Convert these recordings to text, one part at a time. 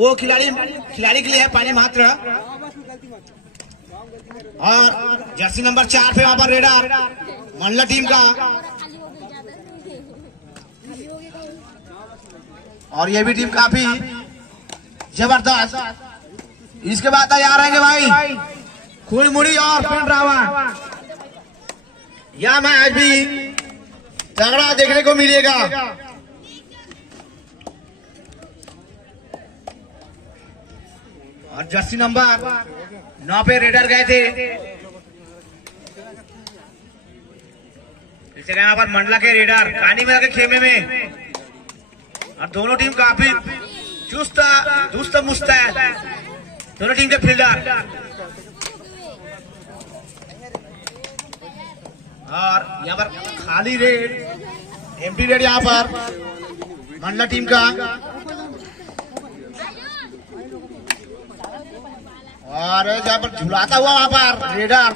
वो खिलाड़ी के लिए है पानी मात्र। और जर्सी नंबर 4 पे वहां पर रेडर मंडला टीम का। और ये भी टीम काफी जबरदस्त। इसके बाद तैयार रहेंगे भाई खुड़मुड़ी और पेन रावण। यह मैच भी तगड़ा देखने को मिलेगा। और जर्सी नंबर 9 पे रेडर गए थे। इसे यहाँ पर मंडला के रेडर कानी में के खेमे में। और दोनों टीम काफी चुस्त मुस्त है, दोनों टीम के फील्डर। और यहाँ पर खाली रेड एम्प्टी रेड यहाँ पर मंडला टीम का। और यहाँ पर झुलाता हुआ वहां पर रेडर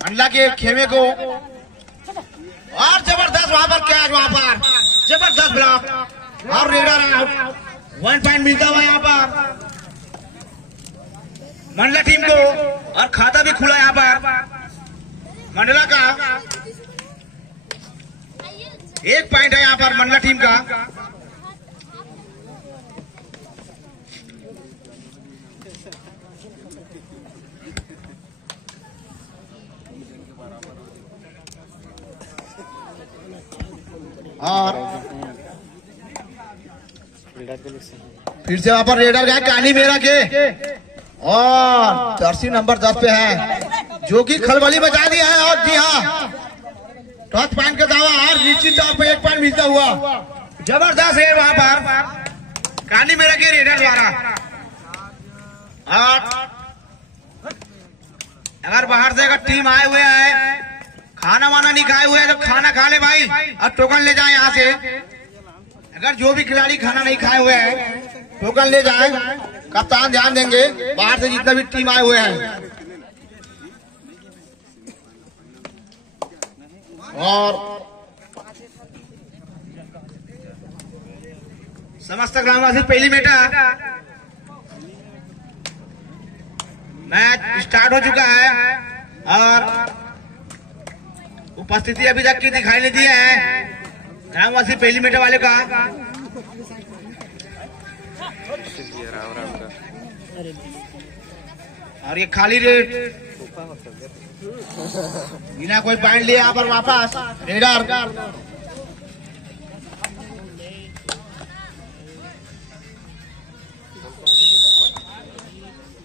मंडला के खेमे को। और जबरदस्त वहां पर कैच, वहां पर जबरदस्त ब्लॉक और रेडर आउट। 1 पॉइंट मिलता हुआ यहाँ पर मंडला टीम को। और खाता भी खुला यहाँ पर मंडला का। 1 पॉइंट है यहाँ पर मंडला टीम का। और फिर से वहां पर रेडर गए कानी मेरा के। और जर्सी नंबर 10 पे है जो कि खलबली बचा दिया है। और जी हाँ, टॉस पॉइंट का दावा। और निश्चित तौर पर 1 पॉइंट मिलता हुआ जबरदस्त है वहां पर कानी मेरा के रेडर द्वारा। और अगर बाहर से अगर टीम आए हुए हैं, खाना वाना नहीं खाए हुए हैं, तो खाना खा ले भाई और टोकन ले जाए यहाँ से। अगर जो भी खिलाड़ी खाना नहीं खाए हुए हैं टोकन ले जाए। कप्तान ध्यान देंगे बाहर से जितना भी टीम आए हुए हैं। और समस्त ग्रामवासी पहली बेटा मैच स्टार्ट हो चुका है। और उपस्थिति अभी तक की दिखाई नहीं दी है ग्रामवासी पहली मीटर वाले का। और ये खाली रेड बिना कोई पॉइंट लिए यहाँ पर वापस रेडर।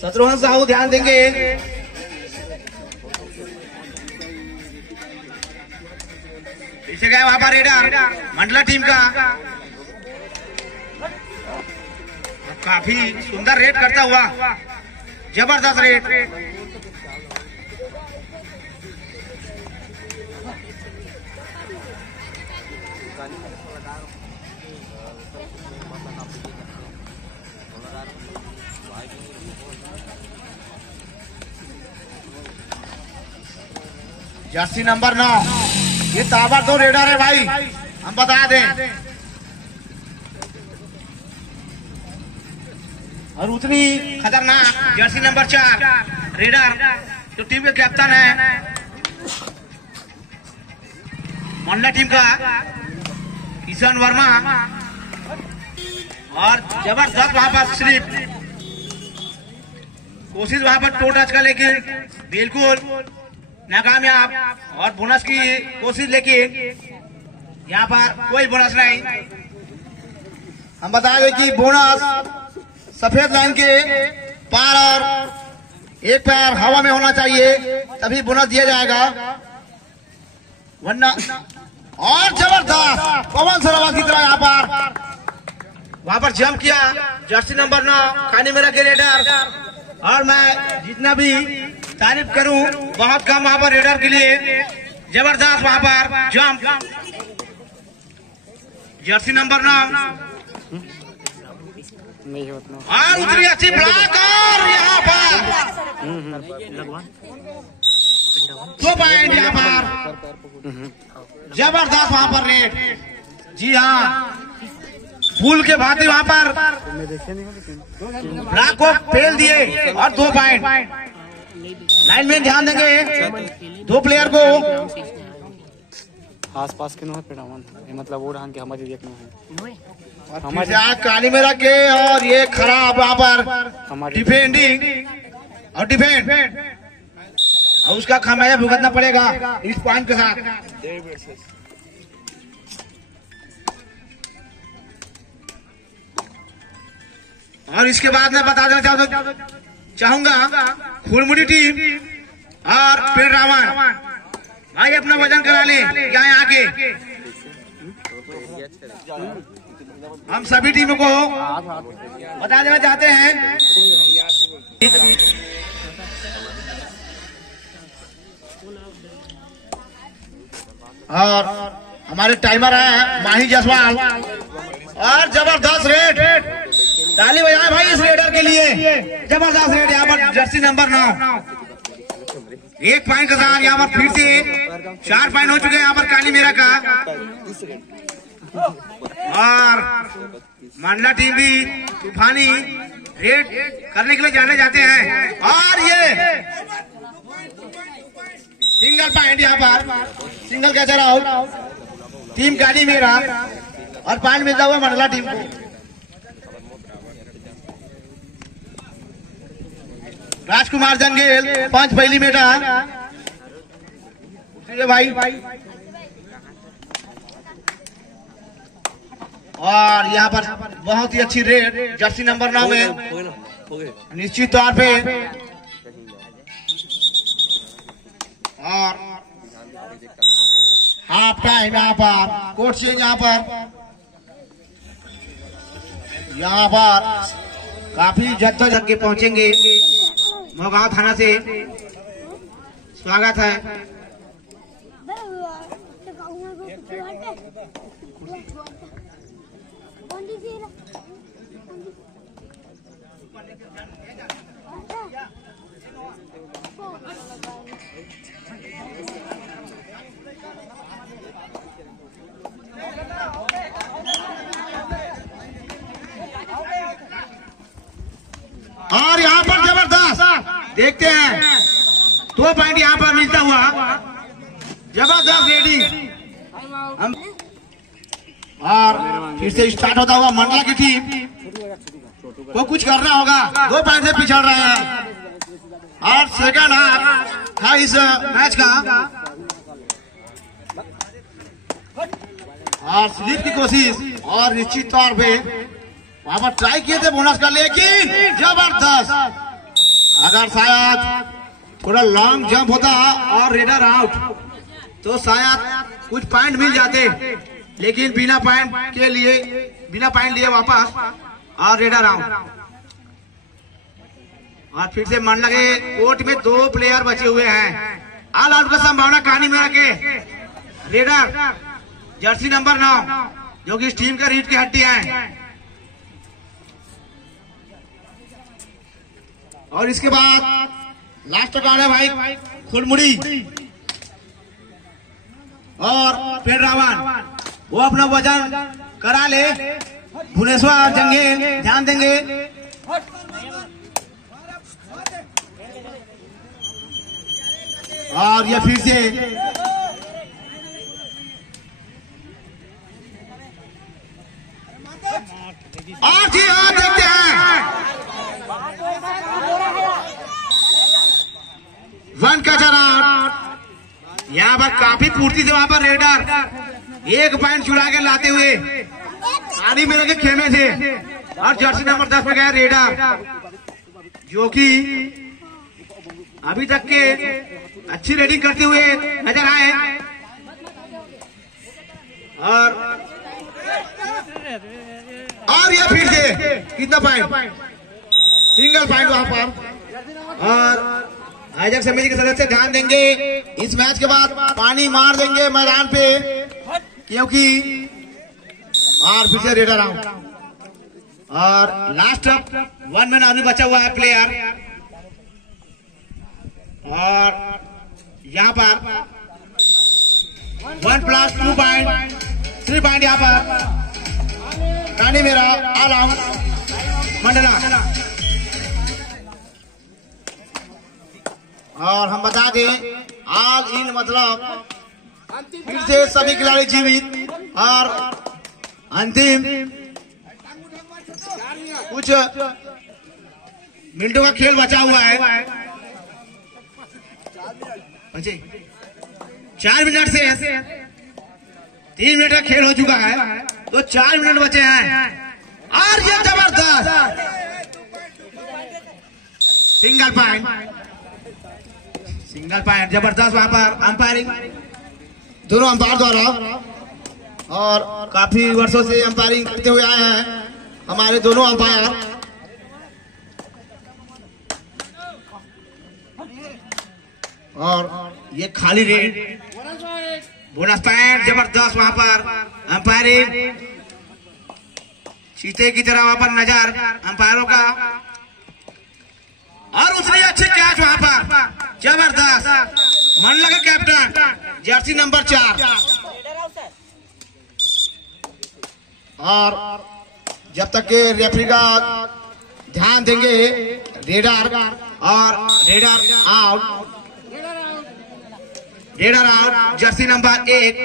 शत्रुघ्न साहू ध्यान देंगे। पीछे गए वहां पर रेडर मंडला टीम का। काफी सुंदर रेड करता हुआ जबरदस्त रेड। जर्सी नंबर 9 ये ताबड़तोड़ रेडर है भाई, हम बता दें। और उतनी खतरनाक जर्सी नंबर 4 रेडर जो टीम के कैप्टन है मंडला टीम का किशन वर्मा। और जबरदस्त वहां पर सिर्फ कोशिश वहां पर टो टच का, लेकिन बिल्कुल नाकामयाब। और बोनस की कोशिश, लेकिन यहाँ पर कोई बोनस नहीं। हम बता दें कि बोनस सफेद लाइन के पार और एक पैर हवा में होना चाहिए तभी बोनस दिया जाएगा, वरना। और जबरदस्त पवन सरोवर की तरह यहाँ पर वहां पर जंप किया जर्सी नंबर 9 खानी मेरा के रेडर। और मैं जितना भी तारीफ करूं बहुत कम वहां पर रेडर के लिए। जबरदस्त वहां पर जंप जर्सी नंबर 9 और उतनी अच्छी ब्लॉक। और यहाँ पर 2 पॉइंट यहाँ पर जबरदस्त वहां पर रेड। जी हाँ, फूल के भांति वहाँ पर ब्लॉक को फेल दिए और 2 पॉइंट। लाइन में ध्यान देंगे 2 प्लेयर को आस-पास के मतलब वो रंग के हमारे देखना है हमारे काली में रखे और ये खराब वहाँ पर डिफेंडिंग और डिफेंड और उसका खामियाजा भुगतना पड़ेगा इस पॉइंट के साथ। और इसके बाद मैं बता देना चाहूंगा खुरमुड़ी टीम और पेड़ रावण भाई अपना वजन करा ले यहाँ आके। हम सभी टीमों को बता देना चाहते हैं और हमारे टाइमर है माही जायसवाल और जबरदस्त रेड। ताली बजाएं भाई इस रेडर के लिए, जबरदस्त रेड यहाँ पर जर्सी नंबर 9 1 पॉइंट के साथ यहाँ पर फिर से 4 पॉइंट हो चुके हैं यहाँ पर काली मेरा का। और मंडला टीम भी तूफानी रेड करने के लिए जाने जाते हैं और ये सिंगल पॉइंट यहाँ पर सिंगल कैचर आउट टीम काली मेरा और पॉइंट मिलता हुआ मंडला टीम को। राजकुमार जंगेल 5 पहली मेटा भाई और यहाँ पर बहुत ही अच्छी रेड जर्सी नंबर 9 में निश्चित तौर पे और हाफ टाइम यहाँ पर कोर्ट चेंज यहाँ पर काफी जद्दोजहद के पहुंचेंगे मोगांव थाना से स्वागत है। और यहाँ पर जबरदस्त देखते हैं 2 पॉइंट यहाँ पर मिलता हुआ जबरदस्त रेडी हम और फिर से स्टार्ट होता हुआ मंडला की टीम को कुछ करना होगा। 2 पॉइंट से पिछड़ रहे हैं और सेकंड हाफ था इस मैच का और स्लिप की कोशिश और निश्चित तौर पे वहां पर ट्राई किए थे बोनस का, लेकिन जबरदस्त अगर शायद थोड़ा लॉन्ग जंप होता और रेडर आउट तो शायद कुछ पॉइंट मिल जाते, लेकिन बिना पॉइंट लिए वापस और रेडर आउट। और फिर से मंडला के कोर्ट में 2 प्लेयर बचे हुए हैं। ऑल आउट का संभावना कहानी में रखे रेडर जर्सी नंबर 9 जो कि इस टीम का रीढ़ की हड्डी है। और इसके बाद लास्ट टर्न है भाई खुरमुड़ी और पेड़ रावण वो अपना वजन करा ले। भुवनेश्वर जंगे ध्यान देंगे और ये फिर से और जी हाँ देखते हैं 1 कैचर आउट। यहाँ पर काफी पूर्ति से वहां पर रेडर 1 पॉइंट चुरा के लाते हुए आनी मेरे के खेमे थे और जर्सी नंबर 10 में गया रेडर जो कि अभी तक के अच्छी रेडिंग करते हुए नजर आए। और ये फिर से कितना पॉइंट सिंगल पॉइंट वहां पर। और आयोजक समिति के सदस्य ध्यान देंगे इस मैच के बाद पानी मार देंगे मैदान पे क्योंकि और फिर से रेडर आउट और लास्ट 1 मिनट अभी बचा हुआ है प्लेयर। और यहाँ पर 1 + 2 पॉइंट 3 पॉइंट यहाँ पर कानी मेरा ऑल आउट मंडला। और हम बता दें ऑल इन मतलब फिर से सभी खिलाड़ी जीवित और अंतिम कुछ मिनटों का खेल बचा हुआ है। 4 मिनट से 3 मिनट का खेल हो चुका है, तो 4 मिनट बचे हैं। और ये जबरदस्त सिंगल पॉइंट जबरदस्त वहां पर अंपायरिंग दोनों अंपायर द्वारा। और काफी वर्षों से अंपायरिंग करते हुए आए हैं हमारे दोनों अंपायर। और ये खाली रेड बोनस पॉइंट जबरदस्त वहां पर अंपायरिंग, चीते की तरह वहां पर नजर अंपायरों का। और उसने अच्छे कैच वहां पर जबरदस्त मंडला का कैप्टन जर्सी नंबर 4। और जब तक के रेफरी का ध्यान देंगे raider out Jersey number 1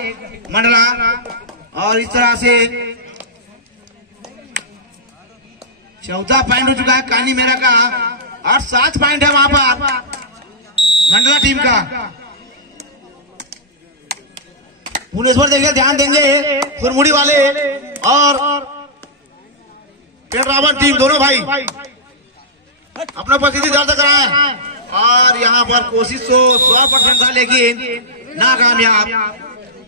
Mandla. और इस तरह से 14 पॉइंट हो चुका है कानी मेरा का और 7 पॉइंट है वहां पर मंडला टीम का। भुवनेश्वर देखिए ध्यान देंगे खुरमुड़ी वाले और रावण टीम दोनों भाई अपना उपस्थिति दर्ज कराएं। और यहाँ पर कोशिश तो 100% था लेकिन नाकामयाब।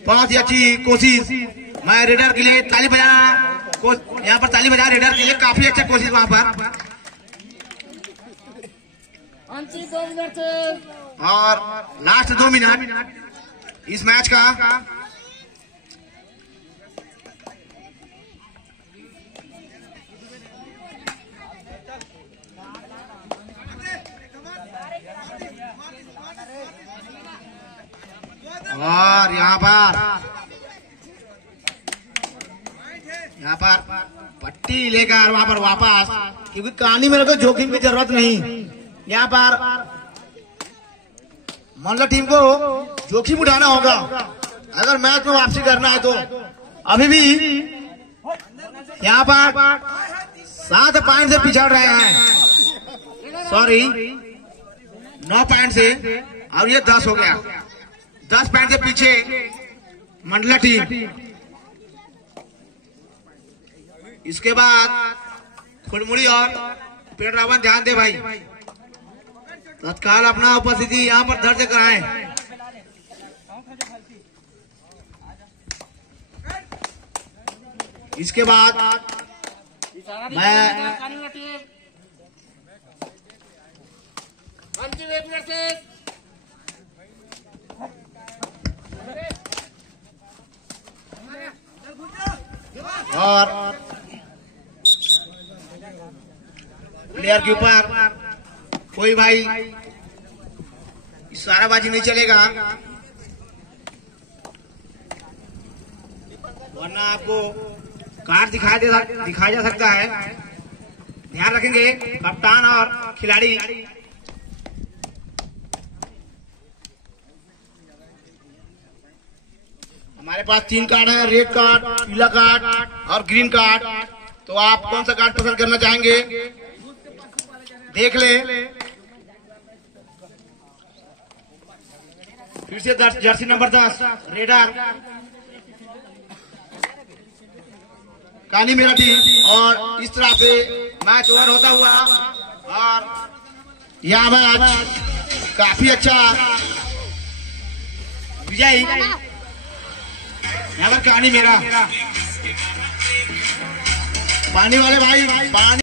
बहुत ही अच्छी कोशिश, मैं रेडर के लिए ताली बजाना, यहाँ पर ताली बजा रेडर के लिए, काफी अच्छा कोशिश वहां पर। और लास्ट 2 मिनट इस मैच का। और यहाँ पर पट्टी लेकर वहां पर वापस, क्योंकि कहानी मेरे को जोखिम की जरूरत नहीं। यहाँ पर मंडला टीम को जोखिम उठाना होगा अगर मैच में वापसी करना है तो। अभी भी यहाँ पर 7 पॉइंट से पिछड़ रहे हैं, सॉरी 9 पॉइंट से, और ये 10 हो गया। 10 पॉइंट से पीछे मंडला टीम। इसके बाद खुड़मुड़ी और पेड़ रावण ध्यान दे भाई, तत्काल अपना उपस्थिति यहाँ पर दर्ज कराएं। इसके बाद मैं और प्लेयर के ऊपर कोई भाई इशाराबाजी नहीं चलेगा, वरना आपको कार्ड दिखाया जा सकता है। ध्यान रखेंगे कप्तान और खिलाड़ी। हमारे पास 3 कार्ड है, रेड कार्ड, पीला कार्ड और ग्रीन कार्ड। तो आप कौन सा कार्ड पसंद करना चाहेंगे देख ले। फिर से जर्सी नंबर 10 रेडर काली मेरा टीम। और इस तरह से मैच ओवर होता हुआ, और यह मैच काफी अच्छा विजयी यहाँ पर कहानी मेरा। पानी वाले भाई पानी